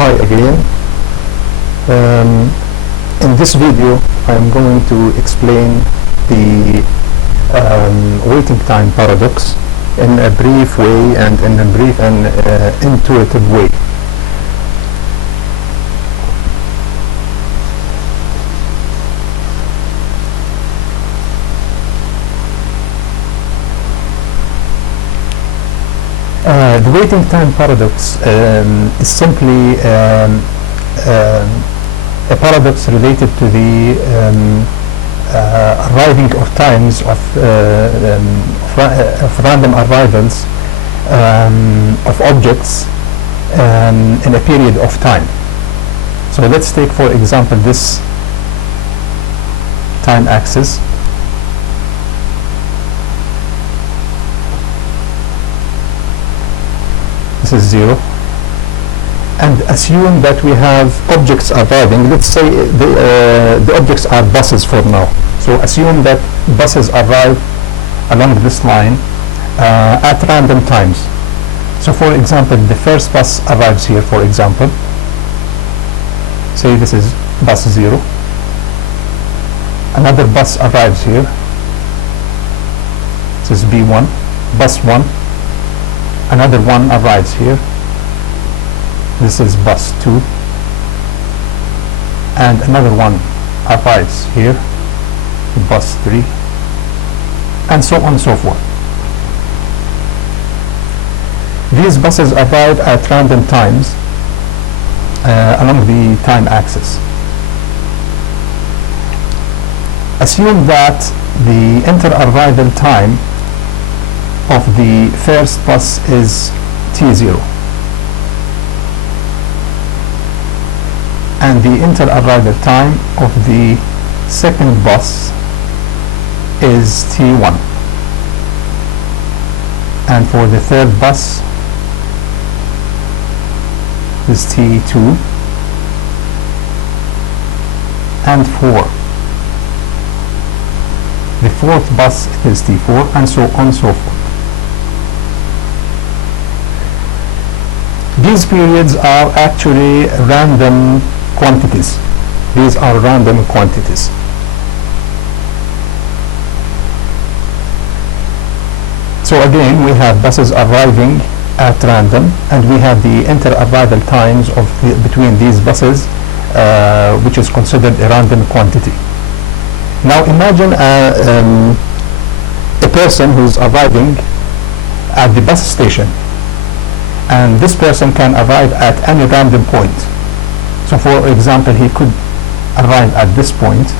Hi again. In this video I am going to explain the waiting time paradox in a brief way and in a brief and intuitive way. The waiting time paradox is simply a paradox related to the arriving of times of random arrivals of objects in a period of time. So let's take, for example, this time axis. This is 0, and assume that we have objects arriving. Let's say the objects are buses for now. So assume that buses arrive along this line at random times. So for example, the first bus arrives here, for example. Say this is bus 0. Another bus arrives here. This is B1, bus 1. Another one arrives here. This is bus 2, and another one arrives here, bus 3, and so on and so forth. These buses arrive at random times along the time axis. Assume that the inter-arrival time of the first bus is T0, and the inter-arrival time of the second bus is T1, and for the third bus is T2, and for the fourth bus is T4, and so on and so forth. These periods are actually random quantities. These are random quantities. So again, we have buses arriving at random, and we have the inter-arrival times of between these buses, which is considered a random quantity. Now imagine a person who's arriving at the bus station, and this person can arrive at any random point. So for example, he could arrive at this point,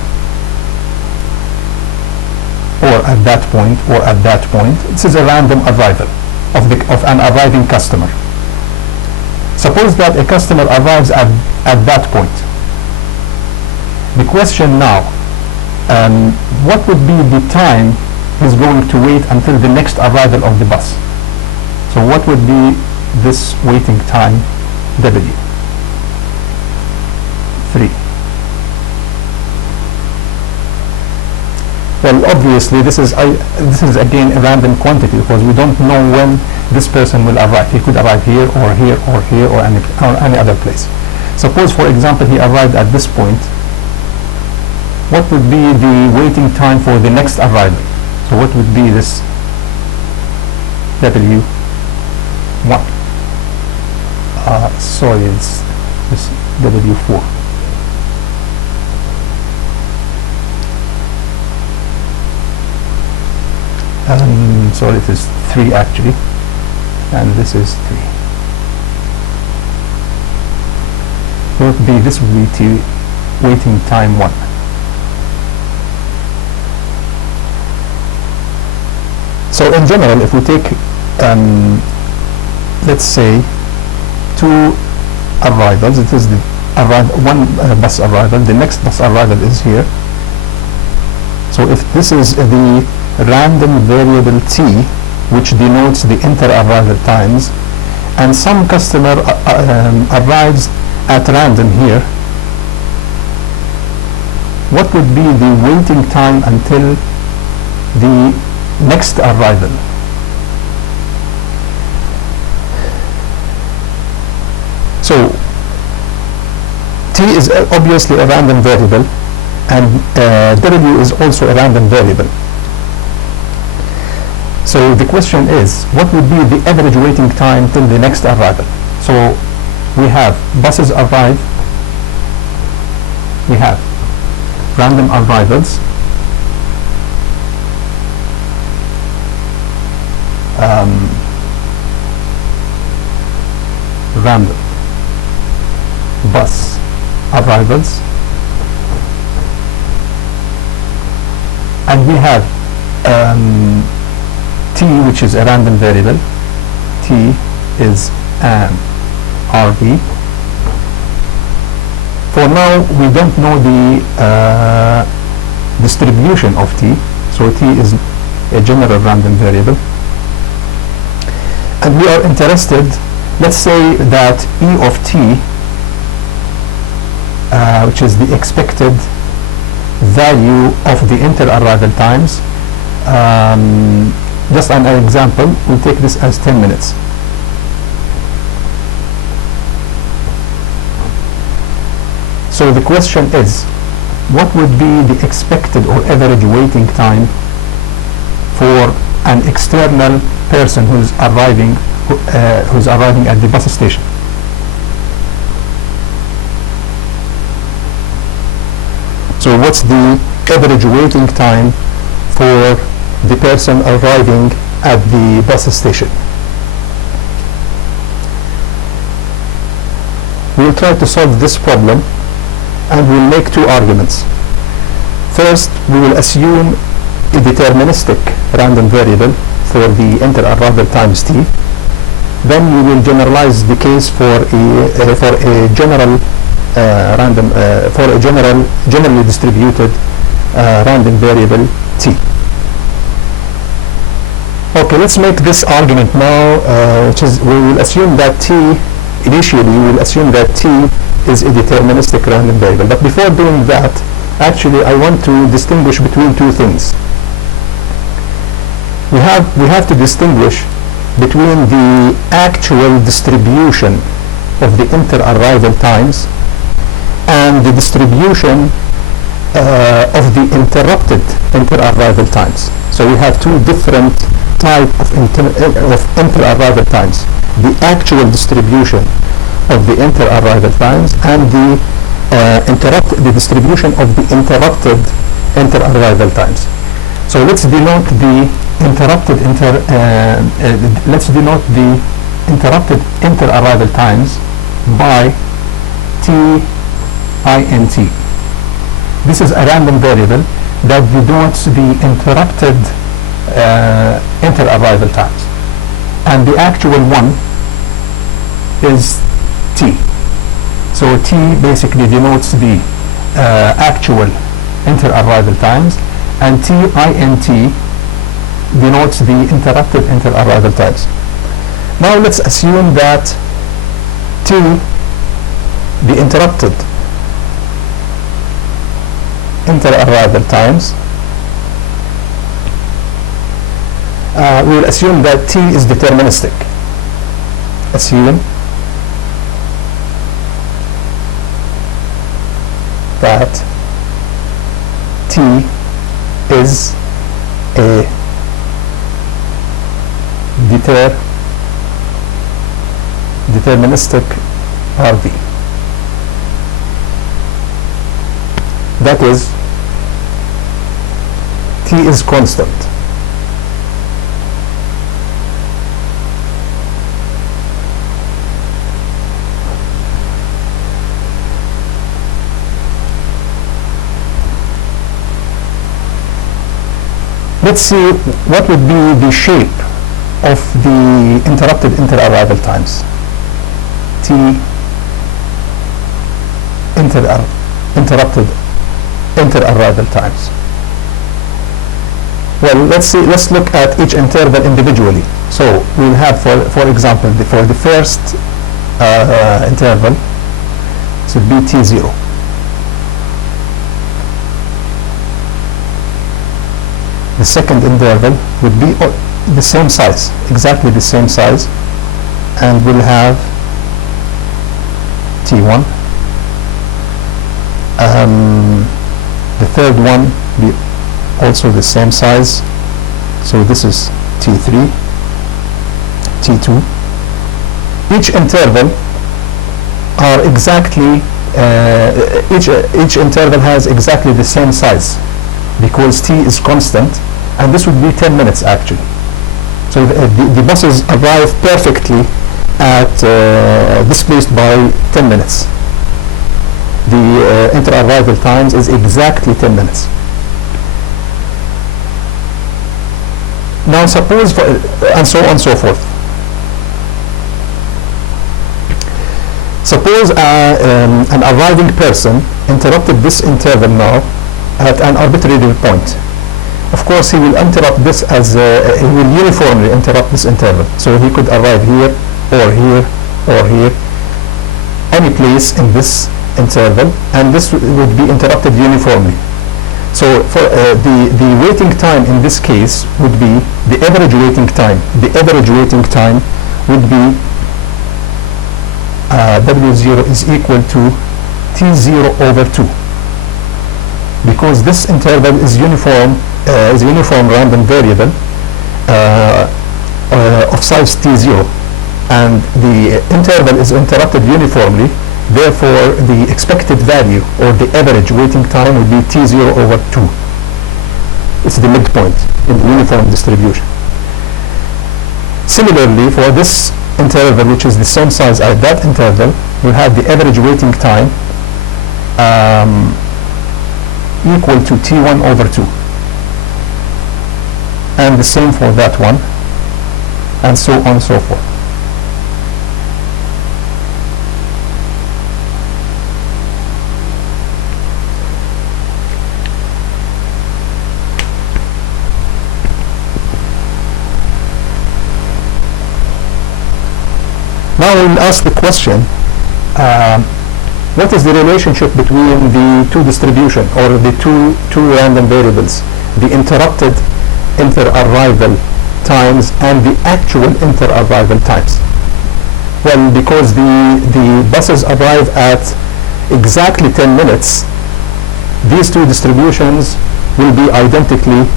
or at that point, or at that point. This is a random arrival of an arriving customer. Suppose that a customer arrives at that point. The question now, what would be the time he's going to wait until the next arrival of the bus? So what would be this waiting time, W? 3. Well, obviously this is again a random quantity, because we don't know when this person will arrive. He could arrive here or here or here or any other place. Suppose, for example, he arrived at this point. What would be the waiting time for the next arrival? So what would be this W1? Sorry, it's this W4. Sorry, it is 3 actually, and this is 3. So it would be, this would be waiting time 1. So in general, if we take, let's say, 2 arrivals, it is the one bus arrival, the next bus arrival is here. So if this is the random variable T, which denotes the inter-arrival times, and some customer arrives at random here, what would be the waiting time until the next arrival? So t is obviously a random variable, and w is also a random variable. So the question is, what would be the average waiting time till the next arrival? So we have buses arrive, we have random arrivals, random bus arrivals, and we have t, which is a random variable. T is an RV. For now, we don't know the distribution of t, so t is a general random variable. And we are interested, let's say that E of t, which is the expected value of the inter-arrival times, just an example, we'll take this as 10 minutes. So the question is, what would be the expected or average waiting time for an external person who's arriving at the bus station? So what's the average waiting time for the person arriving at the bus station? We'll try to solve this problem, and we'll make two arguments. First, we will assume a deterministic random variable for the inter-arrival times t. Then we will generalize the case for a general generally distributed random variable t. Okay, let's make this argument now, which is, we will assume that t, initially we will assume that t is a deterministic random variable. But before doing that, actually I want to distinguish between two things. We have to distinguish between the actual distribution of the inter-arrival times and the distribution of the interrupted inter-arrival times. So we have two different types of inter-arrival times: the actual distribution of the inter-arrival times and the distribution of the interrupted inter-arrival times. So let's denote the interrupted inter-arrival times by int. This is a random variable that denotes the interrupted inter-arrival times, and the actual one is t. So t basically denotes the actual inter-arrival times, and tint denotes the interrupted inter-arrival times. Now let's assume that t, the interrupted inter-arrival times, we will assume that t is deterministic. Assume that t is a deterministic RV. That is, t is constant. Let's see what would be the shape of the interrupted inter-arrival times. T interrupted inter-arrival times. Well, let's look at each interval individually. So we'll have, for example, for the first interval, so be t0. The second interval would be the same size, exactly the same size, and we'll have t1. The third one be also the same size. So this is T3, T2. Each interval are exactly, each interval has exactly the same size because T is constant, and this would be 10 minutes actually. So the buses arrive perfectly at this place by 10 minutes. The inter-arrival times is exactly 10 minutes. Now suppose, and so on and so forth. Suppose an arriving person interrupted this interval now at an arbitrary point. Of course, he will interrupt this as he will uniformly interrupt this interval. So he could arrive here, or here, or here, any place in this interval, and this would be interrupted uniformly. So for the waiting time in this case would be the average waiting time. The average waiting time would be W0 is equal to T0 over 2, because this interval is uniform random variable of size T0, and the interval is interrupted uniformly. Therefore, the expected value or the average waiting time would be T0 over 2. It's the midpoint in the uniform distribution. Similarly, for this interval, which is the same size as that interval, we have the average waiting time equal to T1 over 2. And the same for that one, and so on and so forth. Now we'll ask the question, what is the relationship between the two distribution, or the two random variables, the interrupted inter-arrival times and the actual inter-arrival times? Well, because the buses arrive at exactly 10 minutes, these two distributions will be identical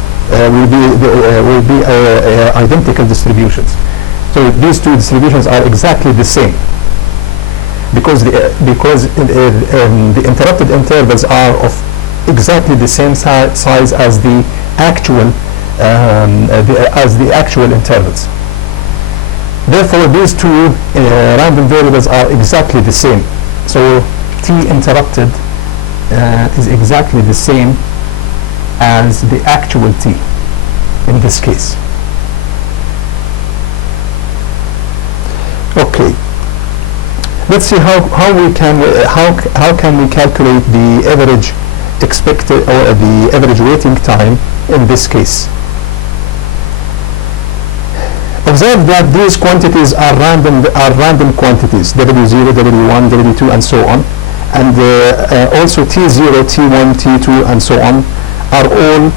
distributions. So these two distributions are exactly the same, because the interrupted intervals are of exactly the same size as the actual intervals. Therefore, these two random variables are exactly the same. So T interrupted is exactly the same as the actual T in this case. Okay, let's see how can we calculate the average expected, or the average waiting time in this case. Observe that these quantities are random quantities, W0, W1, W2, and so on, and also T0, T1, T2, and so on are all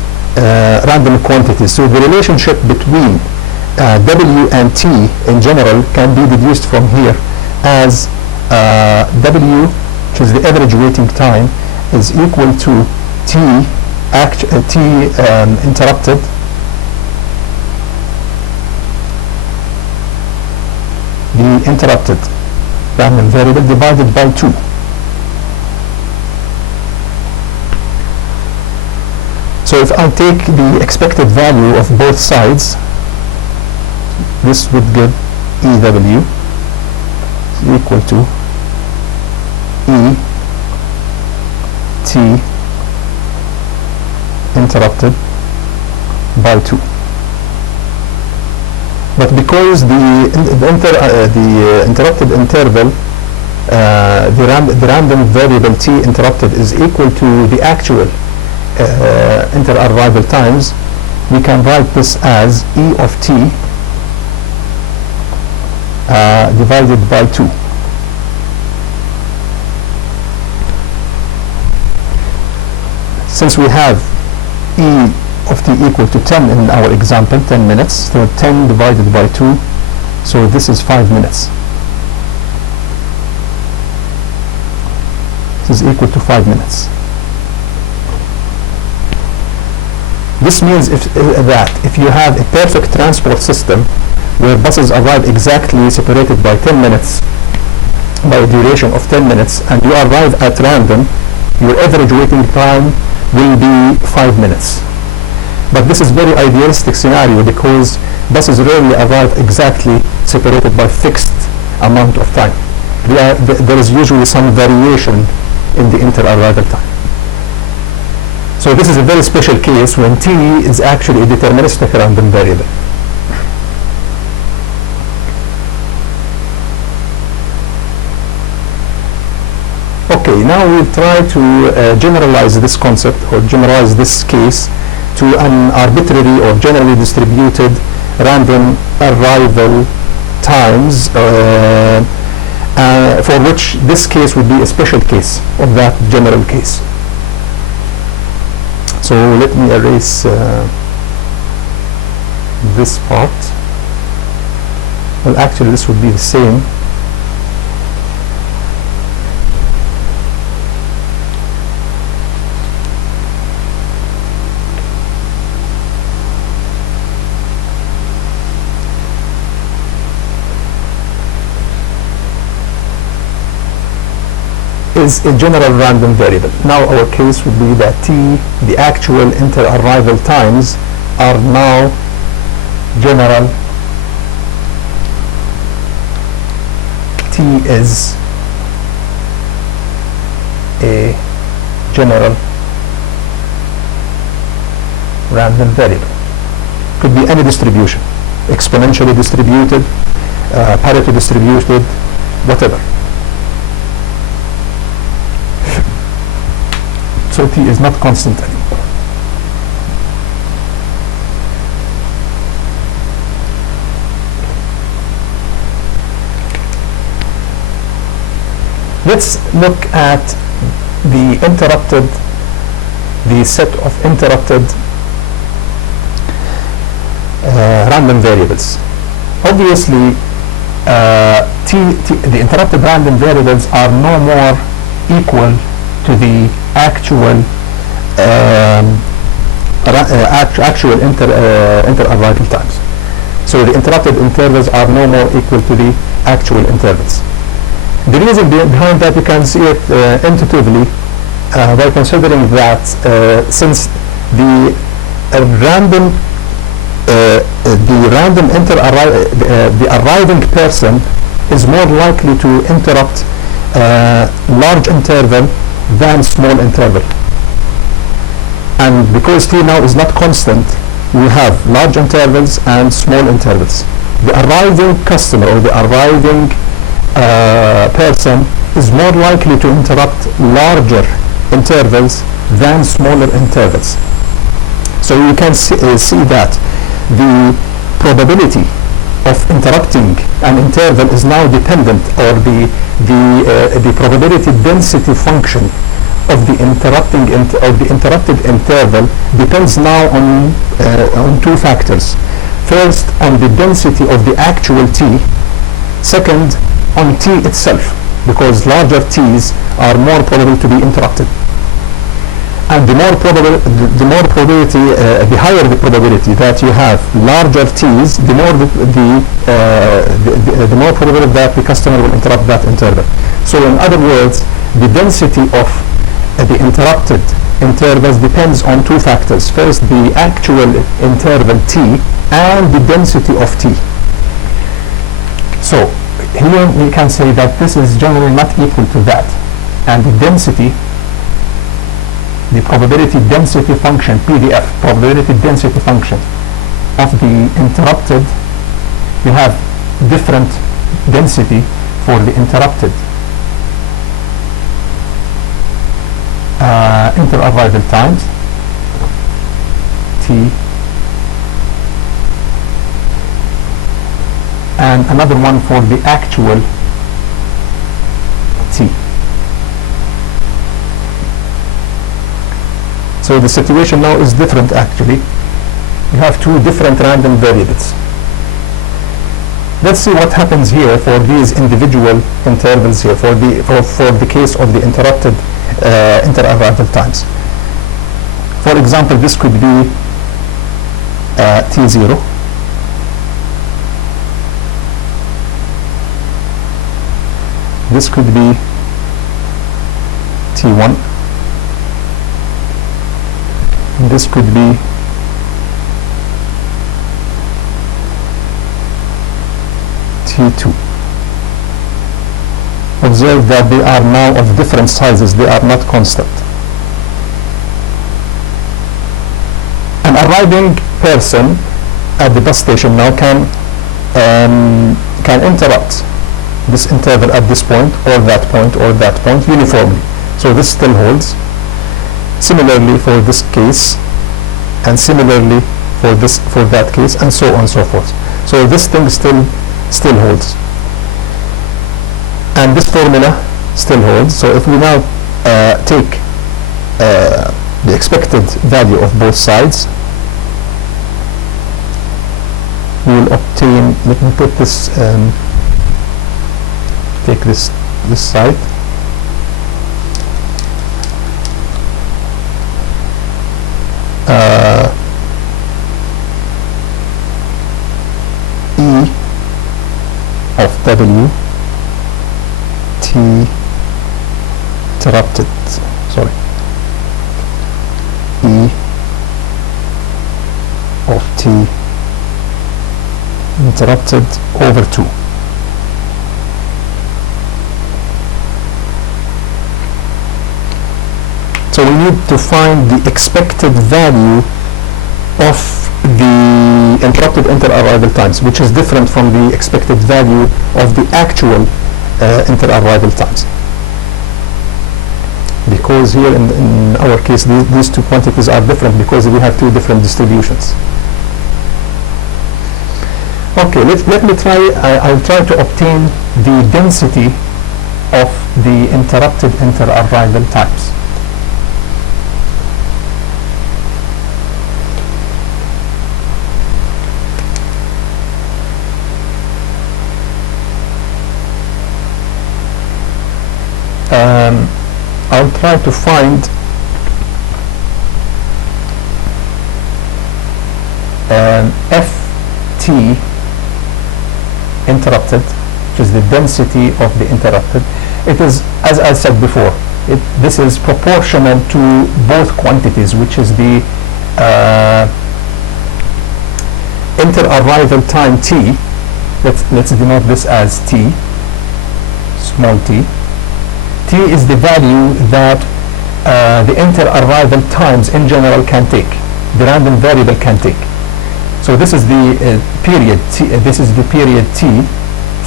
random quantities. So the relationship between W and T in general can be deduced from here as W, which is the average waiting time, is equal to T interrupted the interrupted random variable divided by 2. So if I take the expected value of both sides, this would give EW is equal to ET interrupted by 2. But because the interrupted interval, the random variable T interrupted is equal to the actual inter-arrival times, we can write this as E of T divided by 2. Since we have E of T equal to 10 in our example, 10 minutes, so 10 divided by 2, so this is 5 minutes. This is equal to 5 minutes. This means that if you have a perfect transport system where buses arrive exactly separated by 10 minutes, by a duration of 10 minutes, and you arrive at random, your average waiting time will be 5 minutes. But this is very idealistic scenario because buses rarely arrive exactly separated by fixed amount of time. There is usually some variation in the inter-arrival time. So this is a very special case when t is actually a deterministic random variable. Okay, now we'll try to generalize this concept or generalize this case to an arbitrary or generally distributed random arrival times for which this case would be a special case of that general case. So let me erase this part. Well, actually this would be the same. Is a general random variable. Now our case would be that t, the actual inter-arrival times, are now general. T is a general random variable. Could be any distribution, exponentially distributed, Pareto distributed, whatever. So t is not constant anymore. Let's look at the set of interrupted random variables. Obviously, the interrupted random variables are no more equal to the actual inter-arrival times. So the interrupted intervals are no more equal to the actual intervals. The reason behind that, you can see it intuitively by considering that since the arriving person is more likely to interrupt large interval than small interval, and because t now is not constant, we have large intervals and small intervals. The arriving customer or the arriving person is more likely to interrupt larger intervals than smaller intervals. So you can see that the probability of interrupting an interval is now dependent, or the probability density function of the interrupted interval depends now on two factors. First, on the density of the actual t. Second, on t itself, because larger t's are more probable to be interrupted. And the higher the probability that you have larger t's, the more the more probability that the customer will interrupt that interval. So in other words, the density of the interrupted intervals depends on two factors. First, the actual interval t and the density of t. So here we can say that this is generally not equal to that, and the density, the probability density function, PDF, probability density function of the interrupted, we have different density for the interrupted inter-arrival times, t, and another one for the actual t. So the situation now is different actually. You have two different random variables. Let's see what happens here for these individual intervals here, for the case of the interrupted inter-arrival times. For example, this could be t0. This could be t1. This could be t2. Observe that they are now of different sizes, they are not constant. An arriving person at the bus station now can interrupt this interval at this point or that point uniformly. So this still holds. Similarly for this case, and similarly for that case, and so on and so forth. So this thing still holds, and this formula still holds. So if we now take the expected value of both sides, we will obtain. Let me put this. Take this side. E of W T interrupted, sorry, E of T interrupted over 2. So we need to find the expected value of the interrupted inter-arrival times, which is different from the expected value of the actual inter-arrival times. Because here in our case, these two quantities are different because we have two different distributions. Okay, let me try, I'll try to obtain the density of the interrupted inter-arrival times. I'll try to find Ft interrupted, which is the density of the interrupted. It is, as I said before, this is proportional to both quantities, which is the inter-arrival time t. Let's denote this as t, small t. T is the value that the inter-arrival times in general can take, the random variable can take. So this is the period t. This is the period t.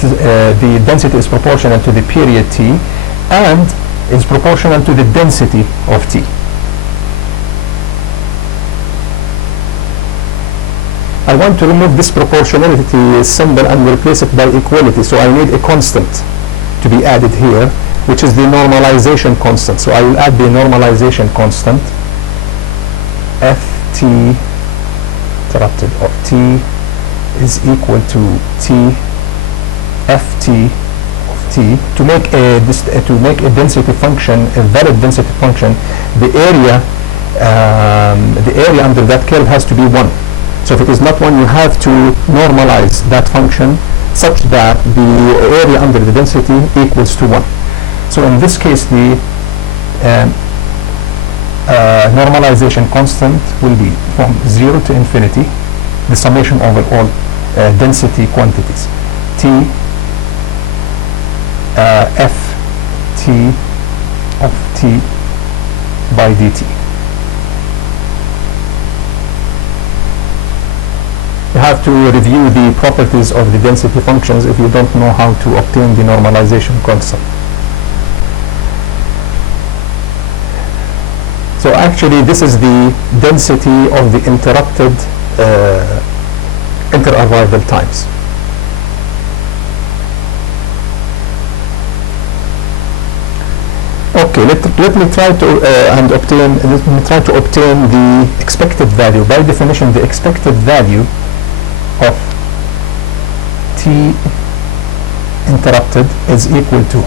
The density is proportional to the period t, and is proportional to the density of t. I want to remove this proportionality symbol and replace it by equality. So I need a constant to be added here, which is the normalization constant. So I will add the normalization constant, Ft interrupted of t is equal to t Ft of t. To make a density function, a valid density function, the area under that curve has to be 1. So if it is not 1, you have to normalize that function such that the area under the density equals to 1. So in this case, the normalization constant will be from 0 to infinity, the summation over all density quantities, t f t of t by dt. You have to review the properties of the density functions if you don't know how to obtain the normalization constant. So actually this is the density of the interrupted inter-arrival times. Okay, let me try to obtain the expected value. By definition, the expected value of t interrupted is equal to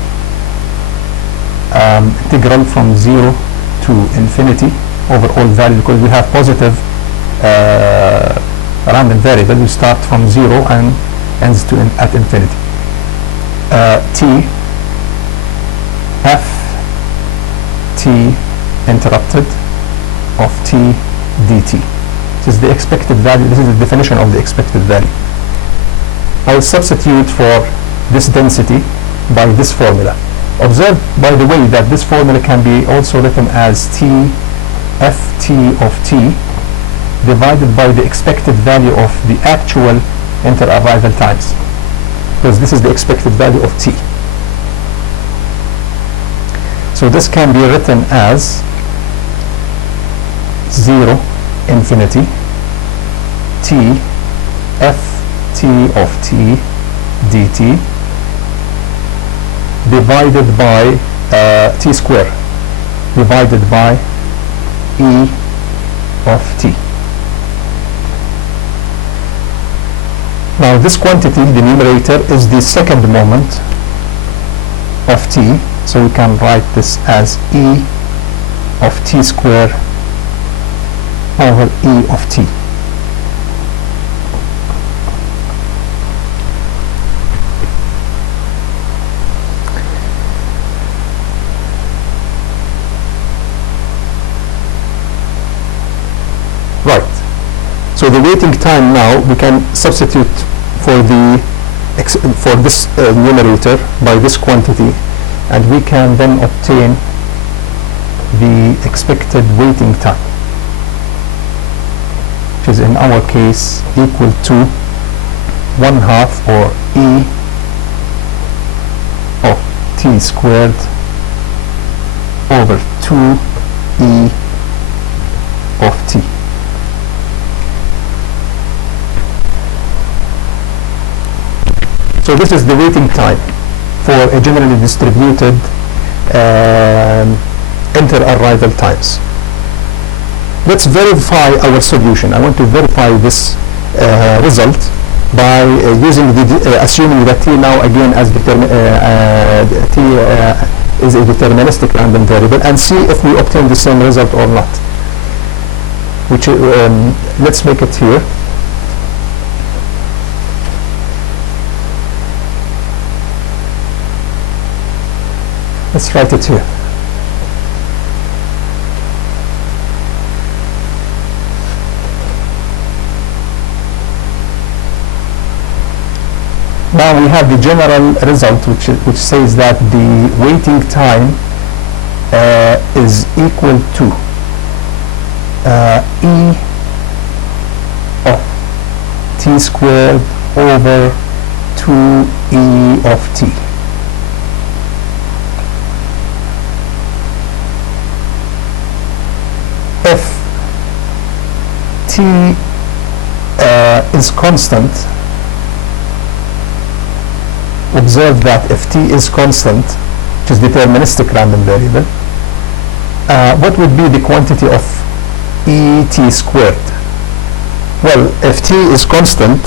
integral from 0 to infinity over all values, because we have positive random variable, you start from 0 and ends to at infinity. T f t interrupted of t dt. This is the expected value. This is the definition of the expected value. I will substitute for this density by this formula. Observe, by the way, that this formula can be also written as t ft of t divided by the expected value of the actual inter-arrival times, because this is the expected value of t. So this can be written as 0 infinity t ft of t dt divided by t square divided by e of t. Now this quantity, the numerator, is the second moment of t, so we can write this as e of t square over e of t. Right. So the waiting time now, we can substitute for this numerator by this quantity, and we can then obtain the expected waiting time, which is in our case equal to 1/2 or e of t squared over 2e of t. So this is the waiting time for a generally distributed inter-arrival times. Let's verify our solution. I want to verify this result by assuming that t now again as t is a deterministic random variable, and see if we obtain the same result or not. Which let's make it here. Let's write it here. Now we have the general result, which says that the waiting time is equal to e of t squared over 2e of t. If t is constant, observe that if t is constant, which is deterministic random variable, what would be the quantity of et squared? Well, if t is constant,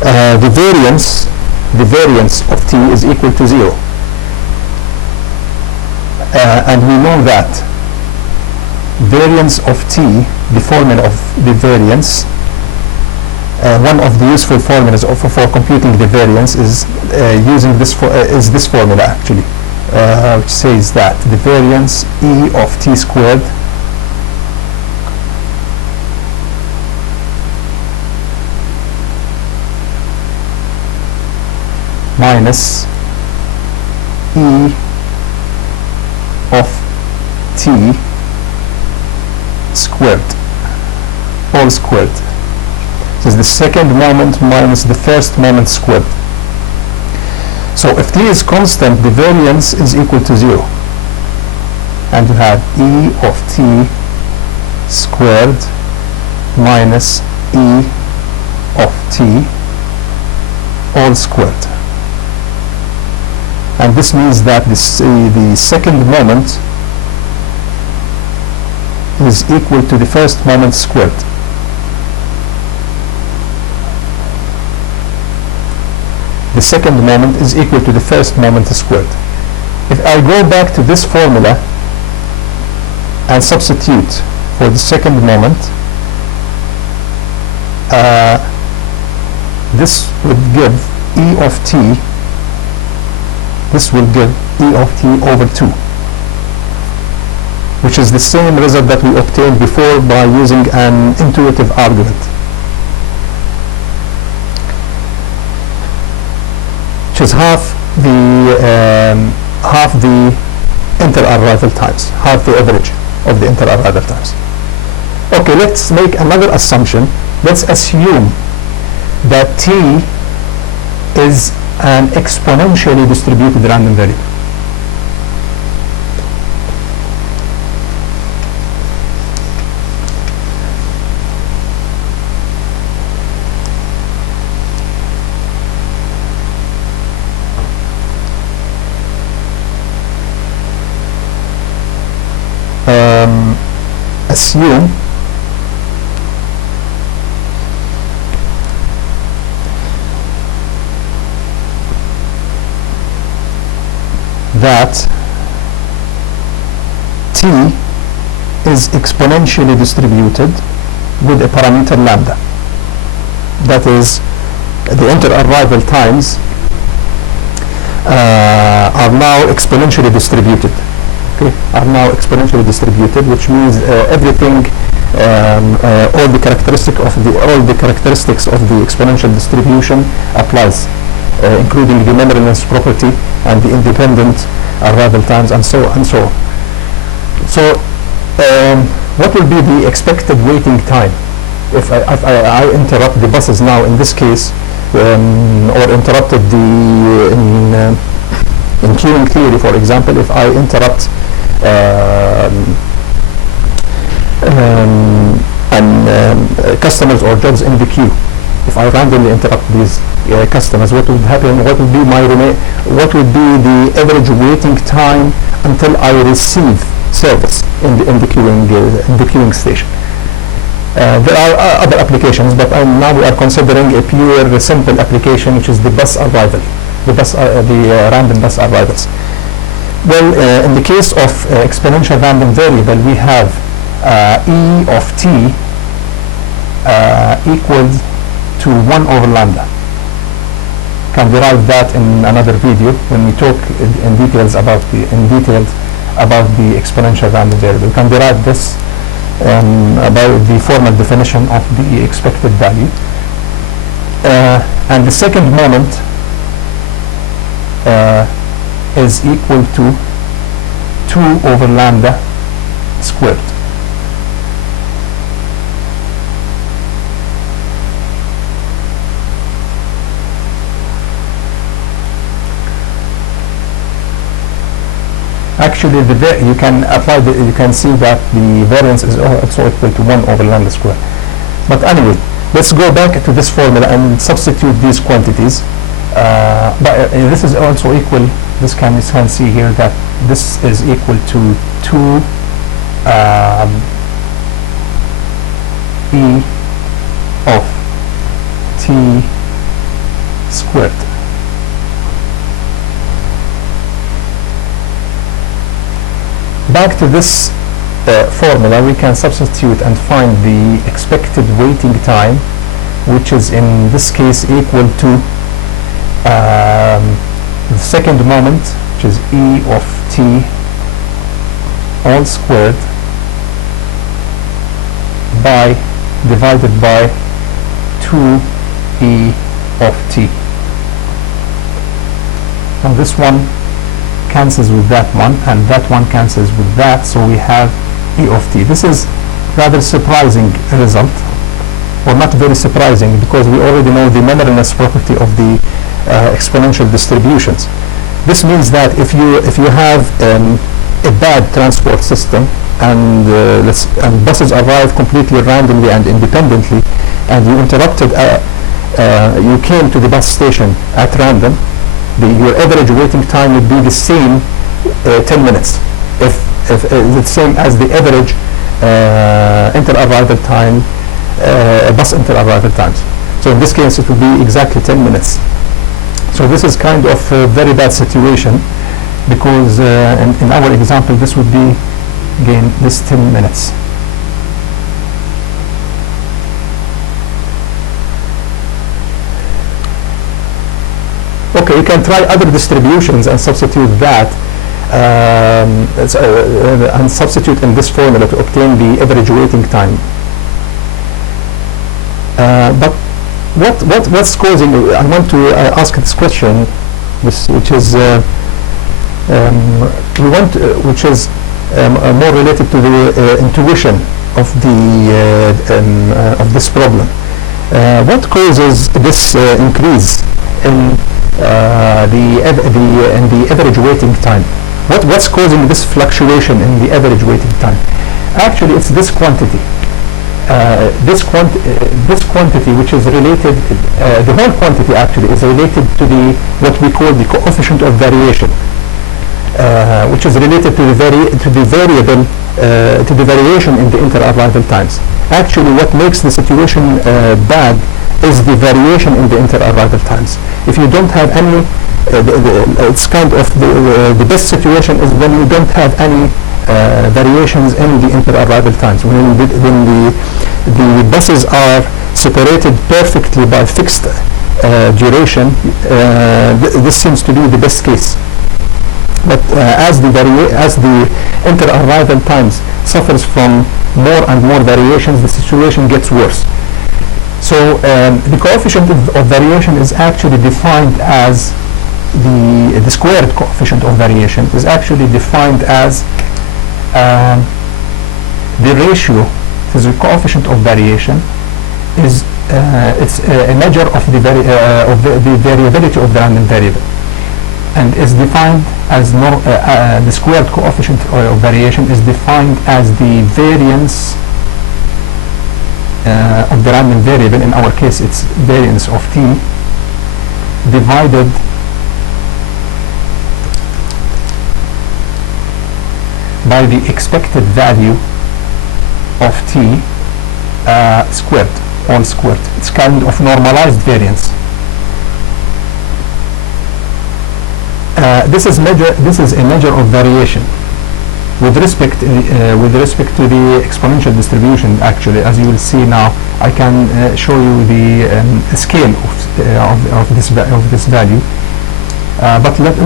the variance of t is equal to 0. And we know that variance of t, the formula of the variance, one of the useful formulas for computing the variance is using this this formula actually, which says that the variance e of t squared minus e of t squared, all squared. This is the second moment minus the first moment squared. So if t is constant, the variance is equal to 0. And you have e of t squared minus e of t all squared. And this means that the second moment is equal to the first moment squared. The second moment is equal to the first moment squared. If I go back to this formula and substitute for the second moment, this would give E of t, this will give E of t over 2, which is the same result that we obtained before by using an intuitive argument, which is half the inter-arrival times, half the average of the inter-arrival times. Okay, let's make another assumption. Let's assume that t is an exponentially distributed random variable. Assume that t is exponentially distributed with a parameter lambda. That is, the inter-arrival times are now exponentially distributed. Okay, are now exponentially distributed, which means everything, all the characteristics of the exponential distribution applies, including the meaningless property and the independent arrival times, and so on and so on. So, what will be the expected waiting time if I interrupt the buses now in this case, or interrupted in queuing theory, for example, if I interrupt customers or jobs in the queue, if I randomly interrupt these customers, what would happen? What would be the average waiting time until I receive service in the queuing station? There are other applications, but now we are considering a pure simple application, which is the bus arrival, the random bus arrivals. Well, in the case of exponential random variable, we have E of t equals to 1 over lambda. Can derive that in another video when we talk in details about the exponential random variable. We can derive this about the formal definition of the expected value. And the second moment is equal to 2 over lambda squared. Actually, you can see that the variance is also equal to 1 over lambda squared. But anyway, let's go back to this formula and substitute these quantities. But this is also equal. This can see here that this is equal to 2 E of t squared. Back to this formula, we can substitute and find the expected waiting time, which is in this case equal to the second moment, which is E of t all squared divided by 2 E of t. And this one cancels with that one, and that one cancels with that, so we have E of t. This is rather surprising result, or not very surprising, because we already know the meaningless property of the exponential distributions. This means that if you have a bad transport system and buses arrive completely randomly and independently, and you interrupted, you came to the bus station at random, your average waiting time would be the same 10 minutes, if the same as the average inter-arrival time, bus inter-arrival times. So in this case, it would be exactly 10 minutes. So this is kind of a very bad situation, because in our example, this would be, again, this 10 minutes. you can try other distributions and substitute that and substitute in this formula to obtain the average waiting time. But what's causing? I want to ask this question, which is more related to the intuition of this problem. What causes this increase in the average waiting time? What's causing this fluctuation in the average waiting time? Actually, it's this quantity. This quantity, which is related, the whole quantity actually is related to what we call the coefficient of variation, which is related to the variation in the inter-arrival times. Actually, what makes the situation bad is the variation in the inter-arrival times. If you don't have any, it's kind of the best situation is when you don't have any variations in the inter-arrival times. When the buses are separated perfectly by fixed duration, this seems to be the best case. But as the inter-arrival times suffers from more and more variations, the situation gets worse. So the coefficient of variation is actually defined as the squared coefficient of variation is actually defined as the ratio to the coefficient of variation is it's a measure of the variability of the random variable, and is defined as the squared coefficient of variation is defined as the variance of the random variable. In our case, it's variance of t divided by the expected value of t squared, all squared. It's kind of normalized variance. This is a measure of variation with respect to the exponential distribution. Actually, as you will see now, I can show you the scale of this value. But let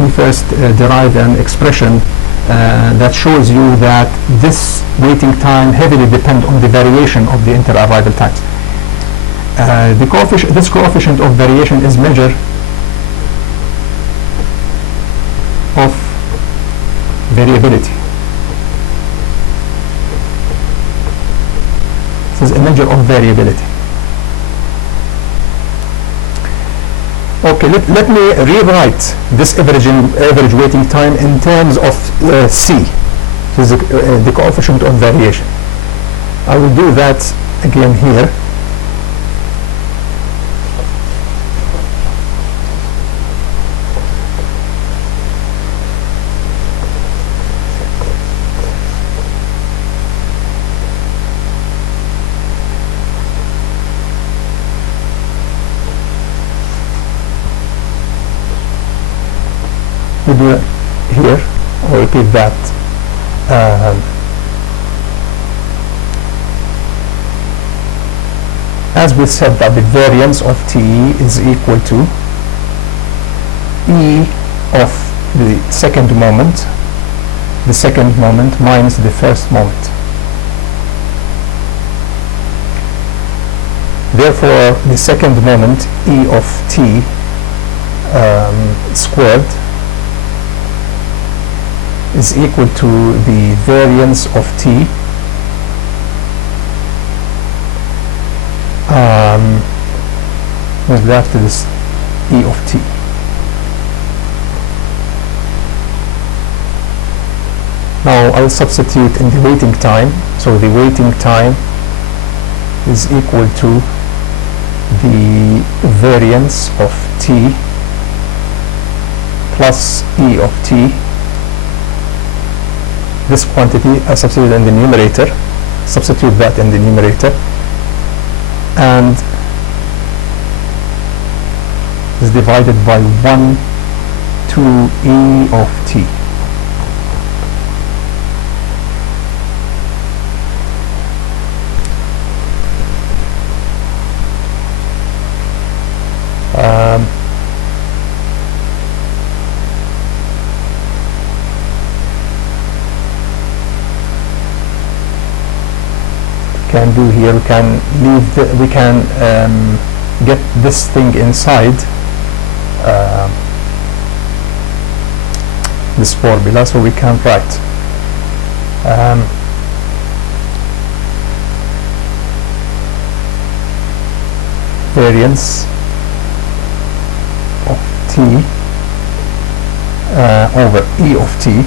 me first derive an expression that shows you that this waiting time heavily depends on the variation of the inter-arrival times. This coefficient of variation is measure of variability. This is a measure of variability. Okay, let me rewrite this average waiting time in terms of C, which is the coefficient of variation. I will do that again here. We do it here. I'll repeat that. As we said, that the variance of t is equal to e of the second moment minus the first moment. Therefore, the second moment, e of t squared, is equal to the variance of t with left to this e of t. Now I'll substitute in the waiting time. So the waiting time is equal to the variance of t plus e of t. This quantity I substitute in the numerator, substitute that in the numerator, and is divided by 1 to e of t. can do here, we can leave we can get this thing inside this formula, so we can write variance of t over E of t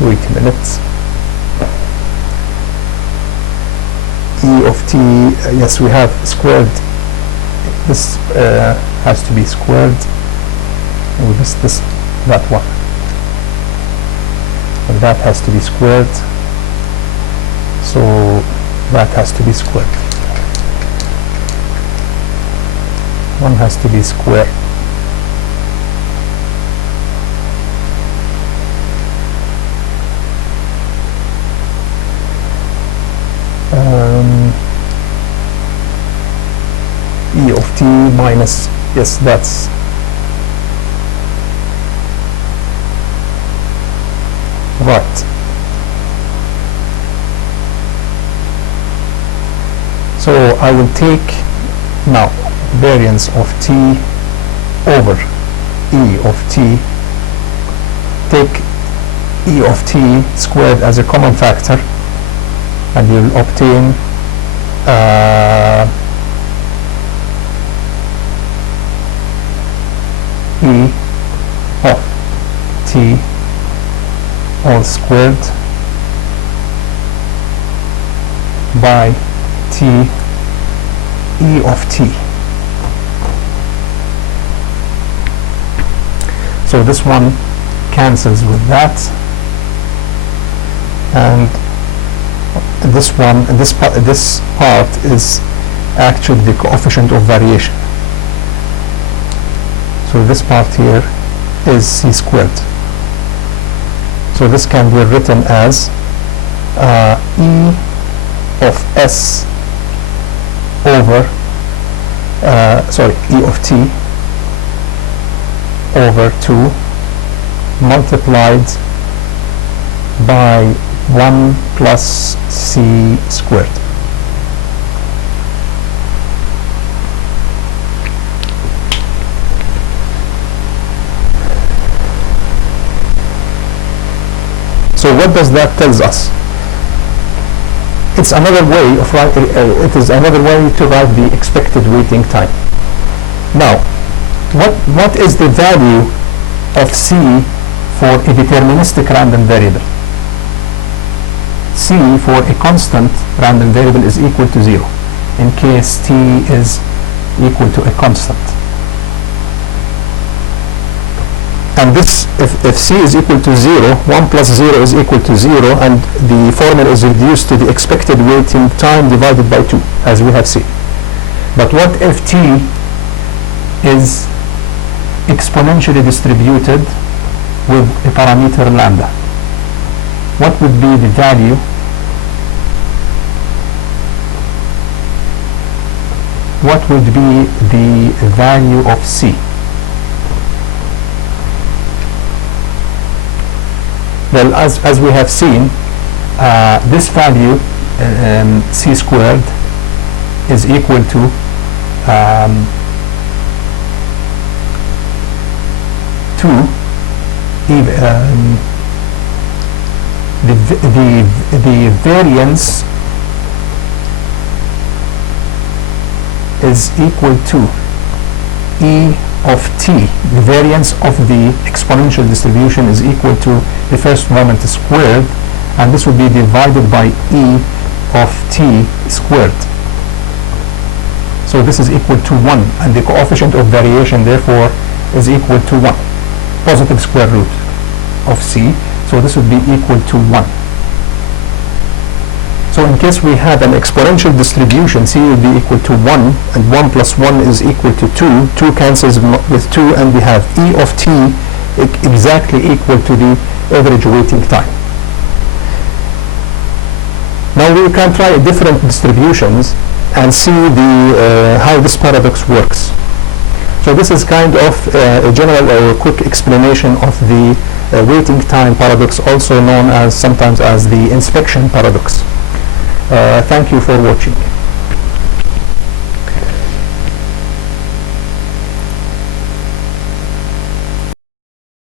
wait a minute. E of t, yes, we have squared. This has to be squared. Oh, this that one, and that has to be squared. So that has to be squared. One has to be squared. E of t minus, yes, that's right. So I will take now variance of t over E of t, take E of t squared as a common factor, and you'll obtain E of t all squared by t E of t. So this one cancels with that, and this one, this part is actually the coefficient of variation. So this part here is c squared. So this can be written as E of s over E of t over 2 multiplied by 1 plus c squared. So what does that tells us? It's another way of writing. It is another way to write the expected waiting time. Now, what is the value of c for a deterministic random variable? C for a constant random variable is equal to 0 in case t is equal to a constant. And this, if c is equal to 0, 1 plus 0 is equal to 0, and the formula is reduced to the expected waiting time divided by 2, as we have seen. But what if t is exponentially distributed with a parameter lambda? What would be the value of c? Well, as we have seen, this value, c squared, is equal to the variance is equal to E of t. The variance of the exponential distribution is equal to the first moment squared, and this will be divided by E of t squared. So this is equal to 1, and the coefficient of variation therefore is equal to 1, positive square root of c. So this would be equal to 1. So in case we had an exponential distribution, c will be equal to 1, and 1 plus 1 is equal to 2. 2 cancels with 2, and we have E of t exactly equal to the average waiting time. Now we can try different distributions and see how this paradox works. So this is kind of a general or quick explanation of the waiting time paradox, also known as sometimes as the inspection paradox. Thank you for watching.